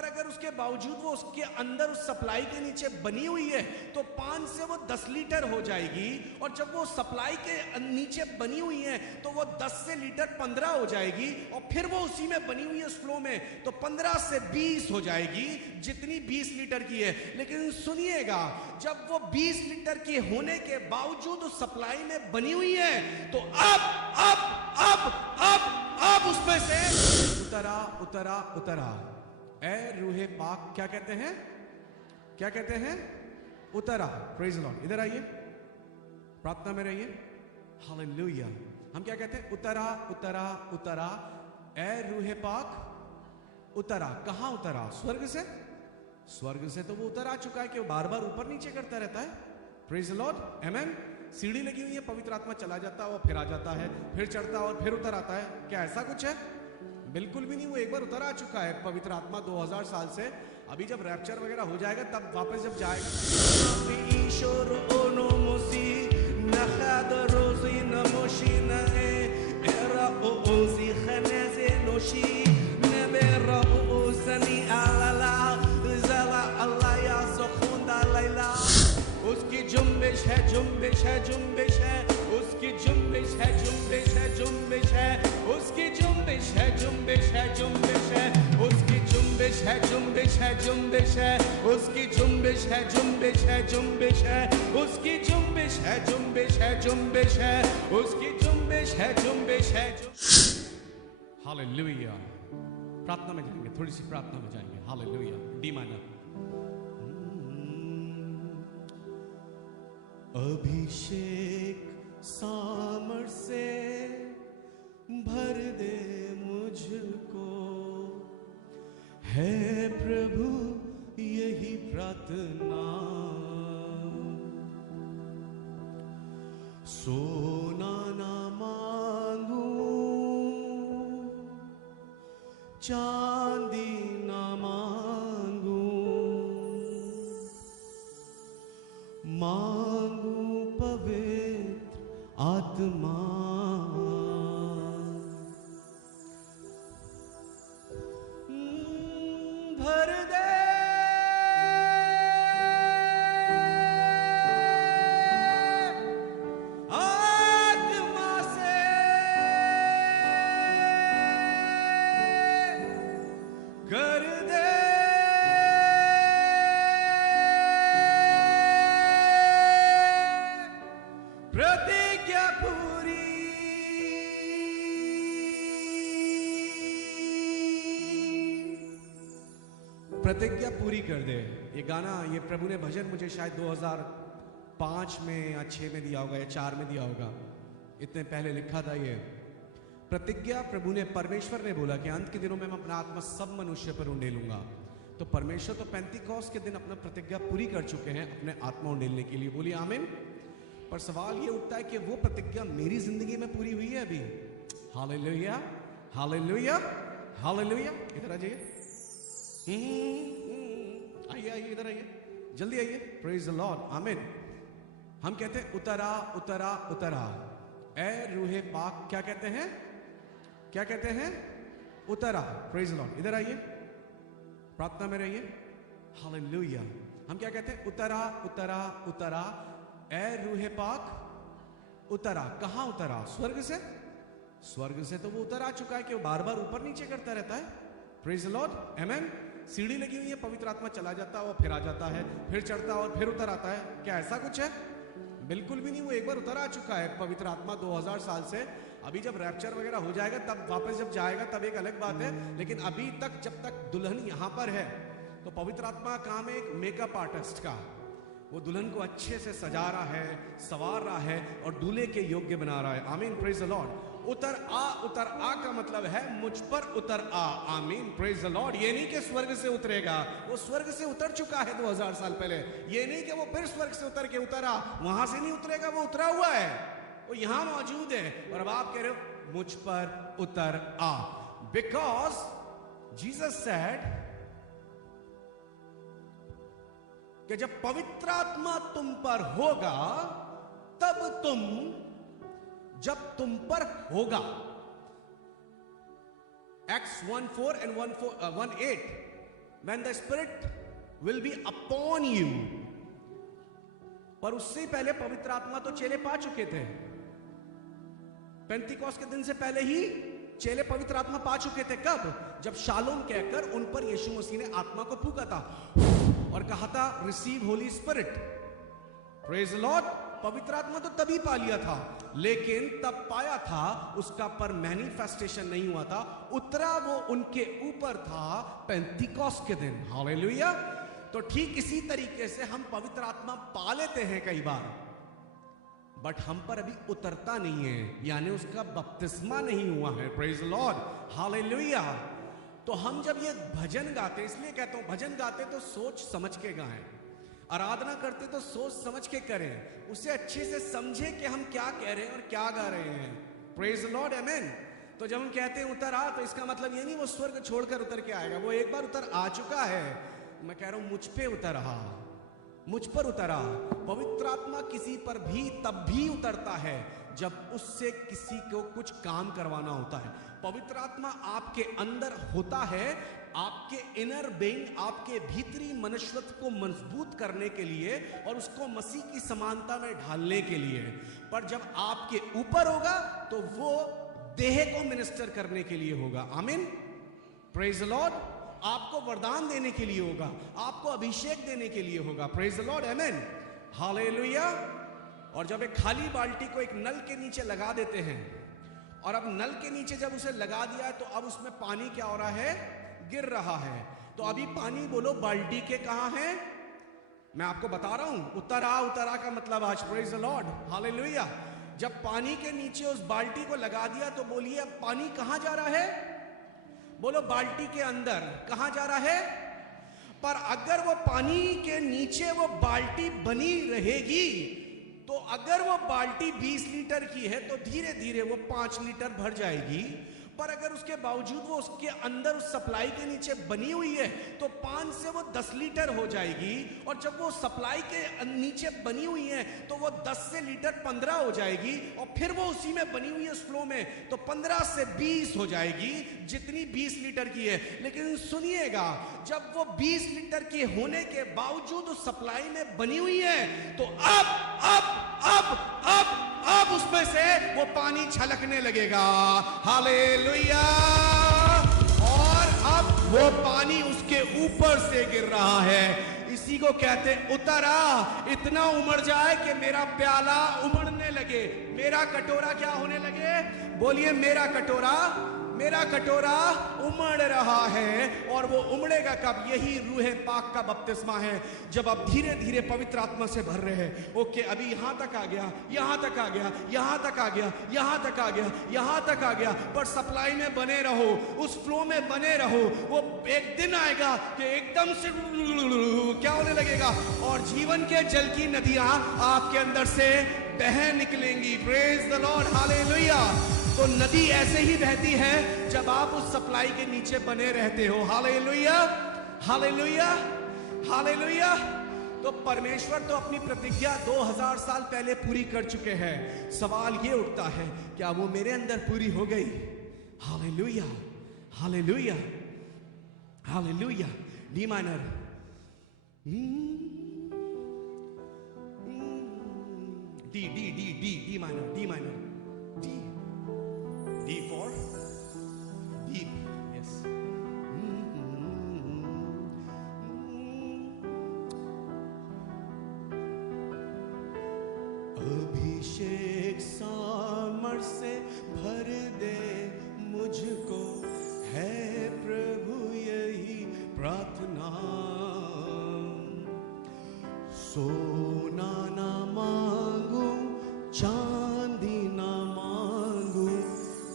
पर अगर उसके बावजूद वो उसके अंदर उस सप्लाई के नीचे बनी हुई है तो 5 से वो 10 लीटर हो जाएगी, और जब वो सप्लाई के नीचे बनी हुई है तो वो 10 से लीटर 15 हो जाएगी, और फिर वो उसी में बनी हुई है उस फ्लो में तो 15 से 20 हो जाएगी, जितनी 20 लीटर की है। लेकिन सुनिएगा, जब वो 20 लीटर की होने के बावजूद उस सप्लाई में बनी हुई है तो अब उसमें से उतरा उतरा उतरा। ए रूहे पाक क्या कहते हैं, क्या कहते हैं? उतरा। Praise the Lord. इधर आइए, प्रार्थना में रहिए। हालेलुया। हम क्या कहते हैं? उतरा उतरा उतरा। ए रूहे पाक उतरा। कहां उतरा? स्वर्ग से। स्वर्ग से तो वो उतर आ चुका है कि वो बार बार ऊपर नीचे करता रहता है। Praise the lord. आमेन। सीढ़ी लगी हुई है, पवित्र आत्मा चला जाता है और फिर आ जाता है, फिर चढ़ता है और फिर उतर आता है। क्या ऐसा कुछ है? बिल्कुल भी नहीं। वो एक बार उतर आ चुका है पवित्र आत्मा 2000 साल से। अभी जब रैप्चर वगैरह हो जाएगा तब वापस जब जाएगा, उसकी जुम्बिश है, जुम्बिश है, जुम्बिश है, उसकी जुम्बिश है, जुम्बिश है, जुम्बिश है, उसकी जुम्बिश है, जुम्बिश है, जुम्बिश है, उसकी जुम्बिश है, जुम्बिश है, जुम्बिश है, उसकी जुम्बिश है, जुम्बिश है, जुम्बिश है, उसकी जुम्बिश है, जुम्बिश है, जुम्बिश है, उसकी जुम्बिश है, जुम्बिश है। हालेलुया। प्रार्थना में जाएंगे, थोड़ी सी प्रार्थना में जाएंगे। हालेलुया। D minor. अभिषेक सामर्थ से भर दे मुझको, है प्रभु यही प्रार्थना। सोना ना मांगू, चांदी ना मांगू, मांगू पवित्र आत्मा। भर दे आत्मा से, कर दे प्रतिज्ञा पूरी। प्रतिज्ञा पूरी कर दे। ये गाना, ये प्रभु ने भजन मुझे शायद 2005 में या 6 में दिया होगा या 4 में दिया होगा, इतने पहले लिखा था ये। प्रतिज्ञा प्रभु ने, परमेश्वर ने बोला कि अंत के दिनों में मैं अपना आत्मा सब मनुष्य पर उंडेलूंगा। तो परमेश्वर तो पेंतिकोस्त के दिन अपना प्रतिज्ञा पूरी कर चुके हैं अपने आत्मा उंडेलने के लिए। बोलिए आमीन। पर सवाल ये उठता है कि वो प्रतिज्ञा मेरी जिंदगी में पूरी हुई है अभी? Hallelujah, hallelujah, hallelujah. इधर आ जाइए, आइए आइए, इधर आइए, जल्दी आइए। Praise the Lord. आमीन। हम कहते हैं उतरा उतरा उतरा। ए रूहे पाक क्या कहते हैं? क्या कहते हैं? उतरा। Praise the Lord. इधर आइए, प्रार्थना में रहिए। हालेलुया। हम क्या कहते हैं? उतरा उतरा उतरा। ए रूहे पाक उतरा। कहां उतरा? स्वर्ग से। स्वर्ग से तो वो उतर आ चुका है कि वो बार बार ऊपर नीचे करता रहता है। Praise the lord. आमेन। सीढ़ी लगी हुई है, पवित्र आत्मा चला जाता है और फिर आ जाता है, फिर चढ़ता है और फिर उतर आता है। क्या ऐसा कुछ है? बिल्कुल भी नहीं। वो एक बार उतर आ चुका है पवित्र आत्मा 2000 साल से। अभी जब रैप्चर वगैरह हो जाएगा तब वापस जब जाएगा तब एक अलग बात है। लेकिन अभी तक जब तक दुल्हन यहां पर है तो पवित्र आत्मा काम है एक मेकअप आर्टिस्ट का। वो दुल्हन को अच्छे से सजा रहा है, संवार रहा है और दूल्हे के योग्य बना रहा है। आमीन। Praise the Lord. उतर आ का मतलब है मुझ पर उतर आ। आमीन। Praise the Lord. ये नहीं कि स्वर्ग से उतरेगा, वो स्वर्ग से उतर चुका है 2000 साल पहले। ये नहीं कि वो फिर स्वर्ग से उतर के उतरा, वहां से नहीं उतरेगा, वो उतरा हुआ है, वो यहां मौजूद है। और अब आप कह रहे हो मुझ पर उतर आ, बिकॉज जीसस सेड कि जब पवित्र आत्मा तुम पर होगा तब तुम, जब तुम पर होगा, Acts 1:4 and 1:8, when the Spirit will be upon you. पर उससे पहले पवित्र आत्मा तो चेले पा चुके थे। पेंतिकोस्त के दिन से पहले ही चेले पवित्र आत्मा पा चुके थे। कब? जब शालोम कहकर उन पर यीशु मसीह ने आत्मा को फूंका था और कहा था receive Holi spirit. Praise the Lord. पवित्र आत्मा तो तभी पा लिया था, लेकिन तब पाया था, उसका पर मैनिफेस्टेशन नहीं हुआ था। उतरा वो उनके ऊपर था पेंतिकोस्त के दिन। हालेलुया। तो ठीक इसी तरीके से हम पवित्र आत्मा पा लेते हैं कई बार, बट हम पर अभी उतरता नहीं है, यानी उसका बपतिस्मा नहीं हुआ है। Praise the Lord. हालेलुया। तो हम जब ये भजन गाते, इसलिए कहता हूं भजन गाते तो सोच समझ के गाएं, आराधना करते तो सोच समझ के करें, उसे अच्छे से समझे कि हम क्या कह रहे हैं और क्या गा रहे हैं। Praise the lord. आमेन। तो जब हम कहते हैं उतर आ, तो इसका मतलब ये नहीं वो स्वर्ग छोड़कर उतर के आएगा, वो एक बार उतर आ चुका है। मैं कह रहा हूं मुझ पे उतर आ, मुझ पर उतरा। पवित्र आत्मा किसी पर भी तब भी उतरता है जब उससे किसी को कुछ काम करवाना होता है। पवित्र आत्मा आपके अंदर होता है आपके इनर बीइंग, आपके भीतरी मनुष्यत्व को मजबूत करने के लिए और उसको मसीह की समानता में ढालने के लिए। पर जब आपके ऊपर होगा तो वो देह को मिनिस्टर करने के लिए होगा। आमीन। Praise the Lord. आपको वरदान देने के लिए होगा, आपको अभिषेक देने के लिए होगा। Praise the Lord. आमीन। हालेलुया। और जब एक खाली बाल्टी को एक नल के नीचे लगा देते हैं, और अब नल के नीचे जब उसे लगा दिया है, तो अब उसमें पानी क्या हो रहा है? गिर रहा है। तो अभी पानी बोलो बाल्टी के कहां है? मैं आपको बता रहा हूं। उतरा, उतरा का मतलब आज। Praise the Lord. हालेलुया। जब पानी के नीचे उस बाल्टी को लगा दिया, तो बोलिए अब पानी कहां जा रहा है? बोलो बाल्टी के अंदर। कहां जा रहा है? पर अगर वो पानी के नीचे वो बाल्टी बनी रहेगी, तो अगर वो बाल्टी 20 लीटर की है तो धीरे धीरे वो 5 लीटर भर जाएगी। पर अगर उसके बावजूद वो उसके अंदर उस सप्लाई के नीचे बनी हुई है, तो 5 से वो 10 लीटर हो जाएगी। और जब वो सप्लाई के नीचे बनी हुई है, तो वो 10 से लीटर 15 हो जाएगी। और फिर वो उसी में बनी हुई है उस फ्लो में, तो 15 से 20 हो जाएगी, जितनी 20 लीटर की है। लेकिन सुनिएगा, जब वो 20 लीटर की होने के बावजूद उस सप्लाई में बनी हुई है, तो अब उसमें से वो पानी छलकने लगेगा। हालेलुया। और अब वो पानी उसके ऊपर से गिर रहा है। इसी को कहते उतरा। इतना उमड़ जाए कि मेरा प्याला उमड़ने लगे, मेरा कटोरा क्या होने लगे? बोलिए मेरा कटोरा, मेरा कटोरा उमड़ रहा है। और वो उमड़ेगा कब? यही रूहे पाक का बपतिस्मा है, जब आप धीरे धीरे पवित्र आत्मा से भर रहे हैं। ओके, अभी यहां तक आ गया, यहां तक आ गया, यहां तक आ गया, यहां तक आ गया, यहां तक आ गया। पर सप्लाई में बने रहो, उस फ्लो में बने रहो। वो एक दिन आएगा कि एकदम से क्या होने लगेगा, और जीवन के जल की नदियां आपके अंदर से बह निकलेंगी। Praise the Lord. हालेलुया। तो नदी ऐसे ही बहती है जब आप उस सप्लाई के नीचे बने रहते हो। हालेलुया। हालेलुया। हालेलुया। तो परमेश्वर तो अपनी प्रतिज्ञा 2000 साल पहले पूरी कर चुके हैं। सवाल ये उठता है, क्या वो मेरे अंदर पूरी हो गई? Hallelujah. Hallelujah. Hallelujah. D minor. D D D D D minor, D minor, D, D for deep. Yes. अभिषेक सामर्थ से भर दे मुझको, है प्रभु यही प्रार्थना। सोना ना मांगू, चांदी ना मांगू,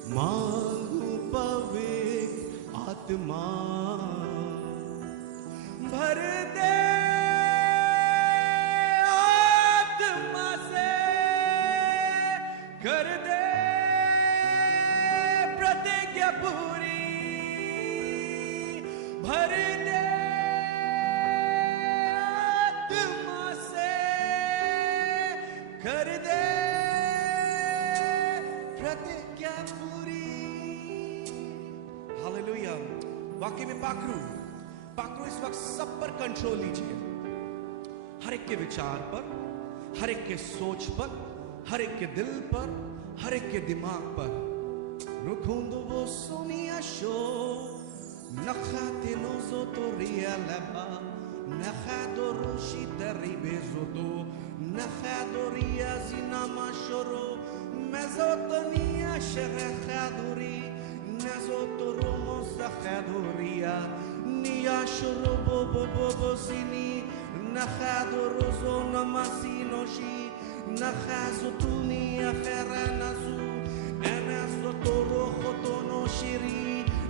मांगू पवित्र आत्मा। भर दे आत्मा से, कर दे प्रतिज्ञा पूरी। भर दे आत्मा से, कर दे प्रतिज्ञा पूरी। हालेलुया। वाक्य में पाखरू, पाखरू इज इस वक्त सब पर कंट्रोल लीजिए, हर एक के विचार पर, हर एक के सोच पर, हर एक के दिल पर, हर एक के दिमाग पर। रुकुंदो वो सोनिया शो नखाते नोजो तो रिया लबा नखादो रोशी दरिबे जोदो नखादो रिया जिनामा शोरो मेजोतनिया शरखादुरी नजोतो रोमो सखादुरिया निया शोरो बोबो बोबो सिनी नखादो रोजो नमासिनोशी नखाजो तुनिया खरनाzu enazo toro khotono shiri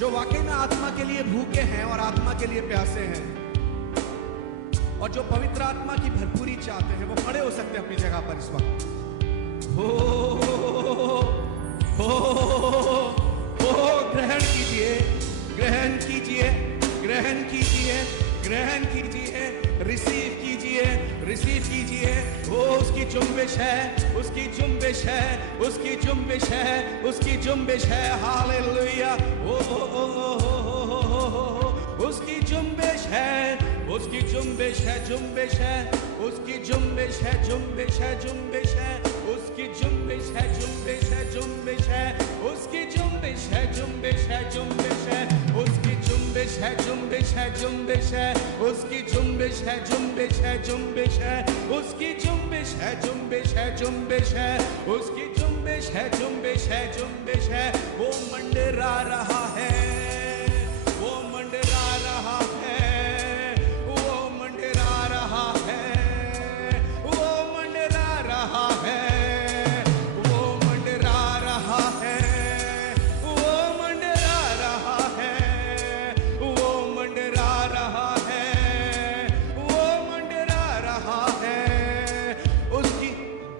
जो वाकई में आत्मा के लिए भूखे हैं और आत्मा के लिए प्यासे हैं और जो पवित्र आत्मा की भरपूरी चाहते हैं, वो खड़े हो सकते हैं अपनी जगह पर इस वक्त। हो ग्रहण कीजिए, ग्रहण कीजिए, ग्रहण कीजिए, ग्रहण कीजिए, रिसीव कीजिए, रिसीव कीजिए। वो उसकी जुम्बिश है, उसकी जुम्बिश है, उसकी जुम्बिश है, उसकी जुम्बिश है। हालेलुया। उसकी जुम्बिश है, उसकी जुम्बिश है, जुम्बिश है, उसकी जुम्बिश है, जुम्बिश है, जुम्बिश है, उसकी जुम्बिश है, जुम्बिश है, जुम्बिश है, उसकी जुम्बिश है, जुम्बिश है, जुम्बिश है, उसकी जुम्बिश है, जुम्बिश है, जुम्बिश है, उसकी जुम्बिश है, जुम्बिश है, जुम्बिश है, उसकी जुम्बिश है, जुम्बिश है, जुम्बिश है, उसकी जुम्बिश है, जुम्बिश है, जुम्बिश है। वो मंडरा रहा है, वो मंडरा रहा है, वो मंडरा रहा है, वो मंडरा रहा है, वो मंडरा रहा है, वो मंडरा रहा है, वो मंडरा रहा है, वो मंडरा रहा है। उसकी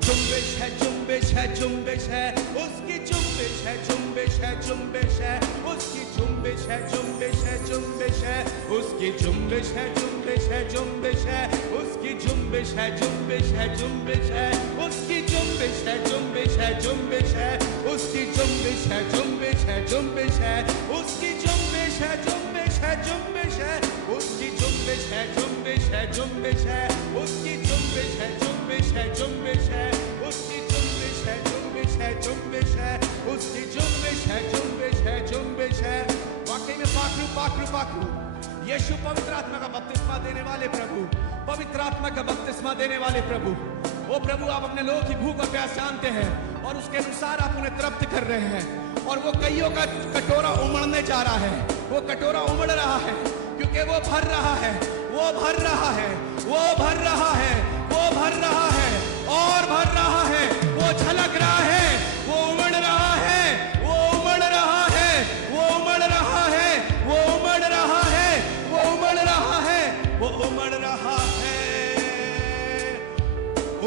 जुम्बिश है, जुम्बिश है, जुम्बिश है, उसकी जुम्बिश है, जुम्बिश है, जुम्बिश है, उसकी जुम्बिश है, जुम्बिश है, जुम्बिश है, उसकी जुम्बिश है, जुम्बिश है, जुम्बिश है, उसकी जुम्बिश है, जुम्बिश है, जुम्बिश है, उसकी जुम्बिश है, जुम्बिश है, जुम्बिश है, उसकी जुम्बिश है, जुम्बिश है, जुम्बिश है, उसकी जुम्बिश है, जुम्बिश है, जुम्बिश है, उसकी जुम्बिश है, जुम्बिश है, जुम्बिश है, उसकी जुम्बिश है, जुम्बिश है, जुम्बिश है, उसकी जुम्बिश है, जुम्बिश है, जुम्बिश है, उसकी जुम्बिश है, जुम्बिश है, जुम्बिश है। वाकई में पाखरू पाखरू पाखरू यीशु पवित्र आत्मा का बपतिस्मा देने वाले प्रभु, पवित्र आत्मा का बपतिस्मा देने वाले प्रभु। ओ प्रभु, आप अपने लोगों की भूख और प्यास जानते हैं और उसके अनुसार आप उन्हें तृप्त कर रहे हैं। और वो कईयों का कटोरा उमड़ने जा रहा है, वो कटोरा उमड़ रहा है क्योंकि वो भर रहा है, वो भर रहा है, वो भर रहा है, वो भर रहा है और भर रहा है, वो झलक रहा है, वो उमड़ रहा है, वो उमड़ रहा है, वो उमड़ रहा है, वो उमड़ रहा है, वो उमड़ रहा है, वो उमड़ रहा है।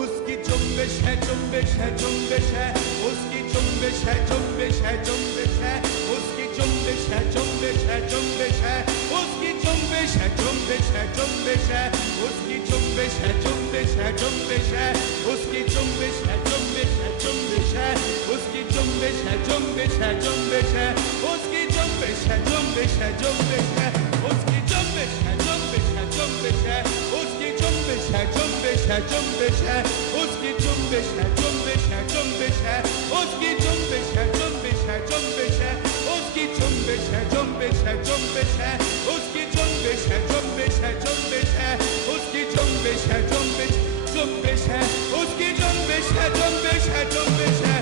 उसकी जुम्बिश है, जुम्बिश है, जुम्बिश है, उसकी जुम्बिश है, जुम्बिश है, जुम्बिश है, उसकी जुम्बिश है, जुम्बिश है, जुम्बिश है, उसकी जुम्बिश है, जुम्बिश है, जुम्बिश है, उसकी जुम्बिश है, जुम्बिश है, जुम्बिश है, उसकी जुम्बिश है, जुम्बिश है, जुम्बिश है, उसकी जुम्बिश है, जुम्बिश है, जुम्बिश है, उसकी जुम्बिश है, जुम्बिश है, जुम्बिश है। उसकी जुम्बिश है, जुम्बिश है, जुम्बिश है, उसकी जुम्बिश है, जुम्बिश है, जुम्बिश है, उसकी जुम्बिश है, जुम्बिश है, जुम्बिश है, उसकी जुम्बिश है, जुम्बिश है, जुम्बिश है, उसकी जुम्बिश है, जुम्बिश है, जुम्बिश है, उसकी जुम्बिश है, जुम्बिश है, जुम्बिश है, उसकी जुम्बिश है, जुम्बिश, जुम्बिश है, उसकी जुम्बिश है, जुम्बिश है, जुम्बिश है,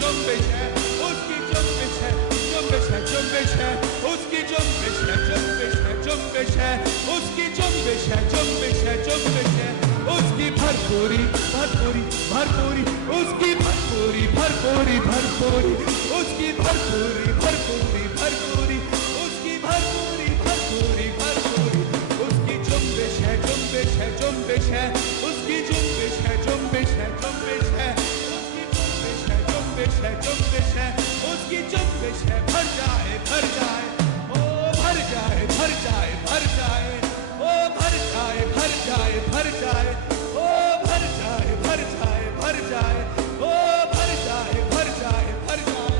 जुम्बिश है, उसकी जुम्बिश है, जुम्बिश है, जुम्बिश है, उसकी जुम्बिश है, जुम्बिश है, जुम्बिश है, उसकी जुम्बिश है, जुम्बिश है, जुम्बिश है, उसकी भरपूरी, भरपूरी, भरपूरी, उसकी भरपूरी, भरपूरी, भरपूरी, उसकी भरपूरी, भरपूरी, भरपूरी, उसकी भरपूरी, भरपूरी, भरपूरी, उसकी जुम्बिश है, जुम्बिश है, जुम्बिश है, उसकी जुम्बिश है, जुम्बिश है, जुम्बिश है, जुम्बिश है, जुम्बिश है, उसकी जुम्बिश है, भर जाए, भर जाए, ओ भर जाए, भर जाए, भर जाए, ओ भर जाए, भर जाए, भर जाए, ओ भर जाए, भर जाए, भर जाए, ओ भर जाए, भर जाए, भर जाए,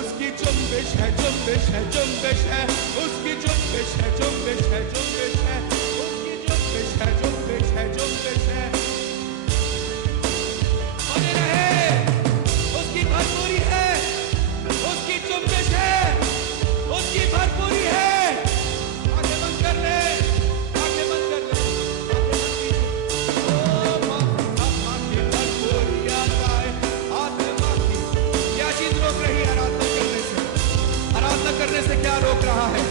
उसकी जुम्बिश है, जुम्बिश है, जुम्बिश है, उसकी जुम्बिश है, जुम्बिश है, जुम्बिश है, उसकी जुम्बिश है, जुम्बिश है, जुम्बिश है, बने रहे, भरपूरी है, उसकी जुम्बिश है, उसकी भरपूरी है। आंखें बंद कर ले, आंखें बंद कर ले, ओ आत्मा की भरपूरी आ जाए, आत्मा की। क्या चीज रोक रही है आराधना करने से? आराधना करने से क्या रोक रहा है?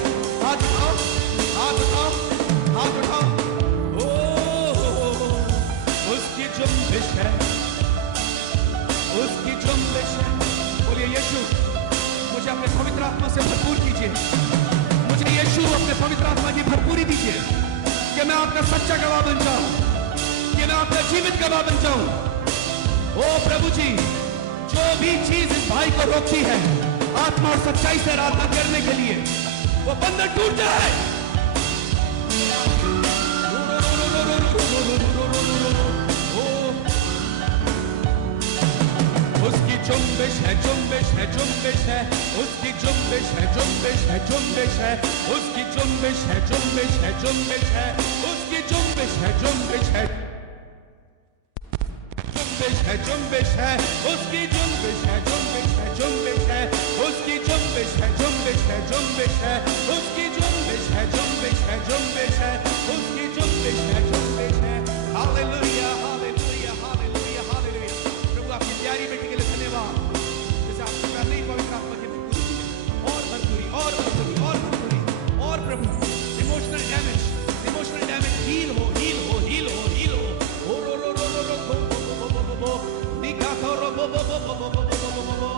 हाथ उठाओ, हाथ उठाओ, हाथ उठाओ। ओ उसकी जुम्बिश है, उसकी जुम्बिश है। बोलिए यीशु मुझे अपने पवित्र आत्मा से भरपूर कीजिए, मुझे यीशु अपने पवित्र आत्मा की भरपूरी दीजिए कि मैं आपका सच्चा गवाह बन जाऊं, कि मैं आपका जीवित गवाह बन जाऊं। ओ प्रभु जी, जो भी चीज इस भाई को रोकती है आत्मा और सच्चाई से आराधना करने के लिए, वो बंधन टूट जाए। उसकी जुम्बिश है, जुम्बिश है, जुम्बिश है, उसकी जुम्बिश है, जुम्बिश है, जुम्बिश है, उसकी जुम्बिश है, जुम्बिश है, जुम्बिश है, उसकी जुम्बिश है, जुम्बिश है, जुम्बिश है, जुम्बिश है, उसकी जुम्बिश है, जुम्बिश है, जुम्बिश है, उसकी जुम्बिश है, जुम्बिश है, जुम्बिश है, उसकी जुम्बिश है, जुम्बिश है, जुम्बिश है, उसकी जुम्बिश है, जुम्बिश है। Hallelujah, hallelujah, hallelujah, hallelujah. प्रभु आपकी प्यारी बेटी के लिए धन्यवाद, जैसे आपने पहले ही पवित्र आत्मा की भरपूरी और भरपूरी और भरपूरी और भरपूरी और प्रभु इमोशनल डैमेज हील हो, हील हो, हील हो, हील हो। ओ रो रो रो रो रो बो बो बो बो बो बो निका तो रो बो बो बो बो बो बो बो बो।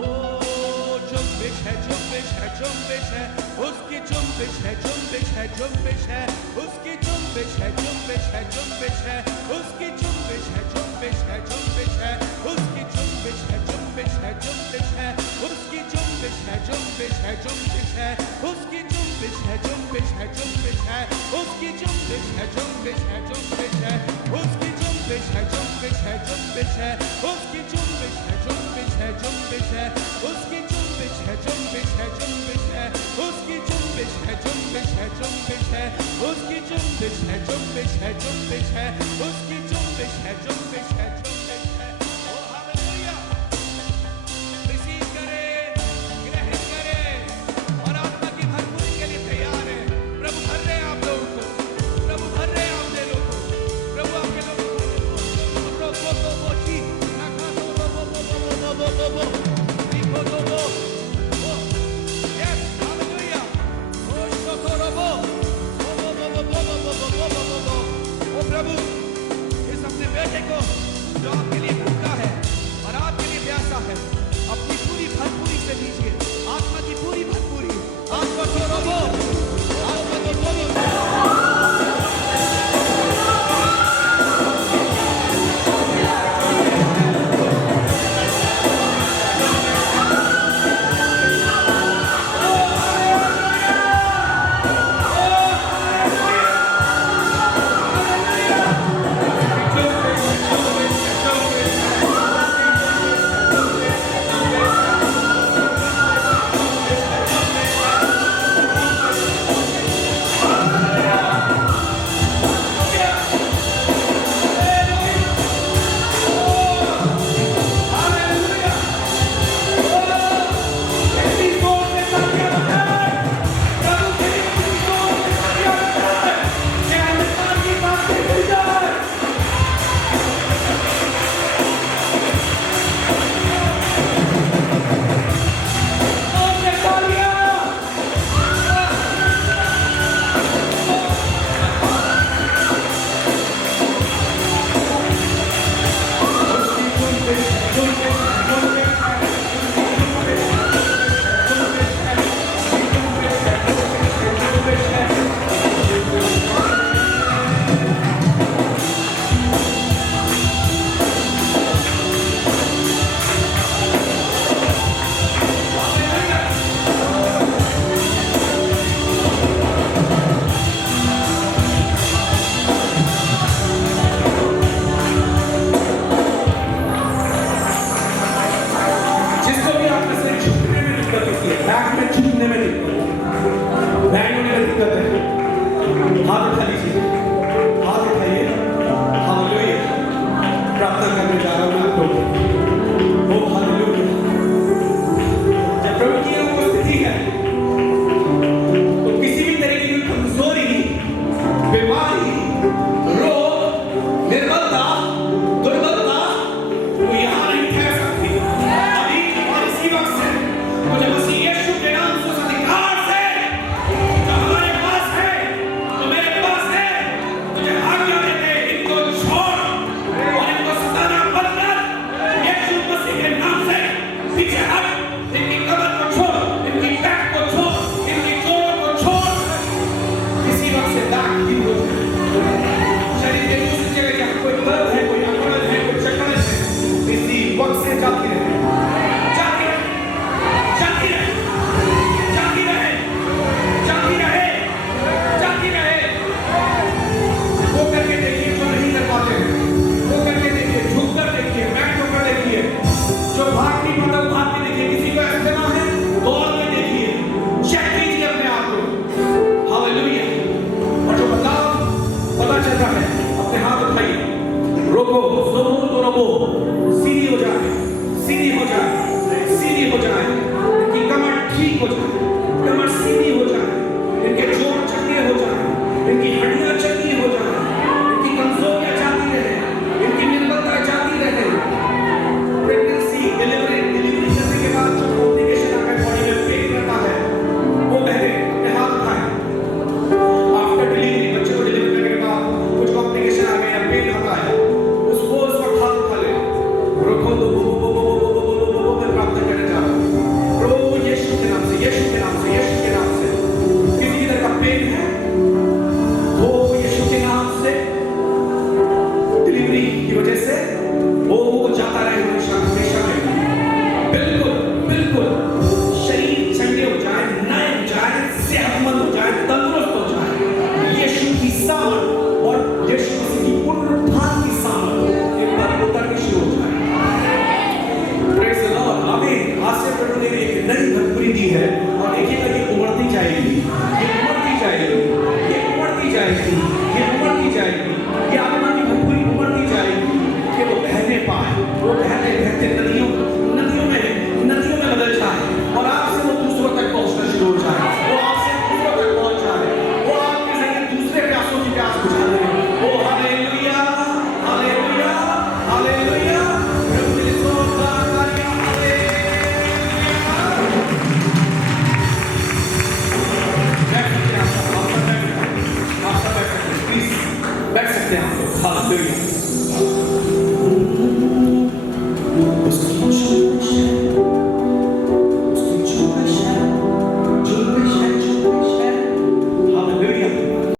ओ जुम्बिश है, जुम्बिश है, जुम्बिश है, उसकी जुम्बिश है, जुम्बिश है, जुम्बिश है, उसकी जुम्बिश है, जुम्बिश है, जुम्बिश है, उसकी जुम्बिश है, जुम्बिश है, जुम्बिश है, उसकी जुम्बिश है, जुम्बिश है, जुम्बिश है, उसकी जुम्बिश है, जुम्बिश है, जुम्बिश है, उसकी जुम्बिश है, जुम्बिश है, जुम्बिश है, उसकी जुम्बिश है, जुम्बिश है, जुम्बिश है, उसकी जुम्बिश है, जुम्बिश है, जुम्बिश है, उसकी जुम्बिश है, जुम्बिश है, जुम्बिश है, उसकी जुम्बिश है, जुम्बिश है, जुम्बिश है, उसकी जुम्बिश है, जुम्बिश है, जुम्बिश है, उसकी जुम्बिश है, जुम्बिश है, जुम्बिश है, उसकी जुम्बिश है, जुम्बिश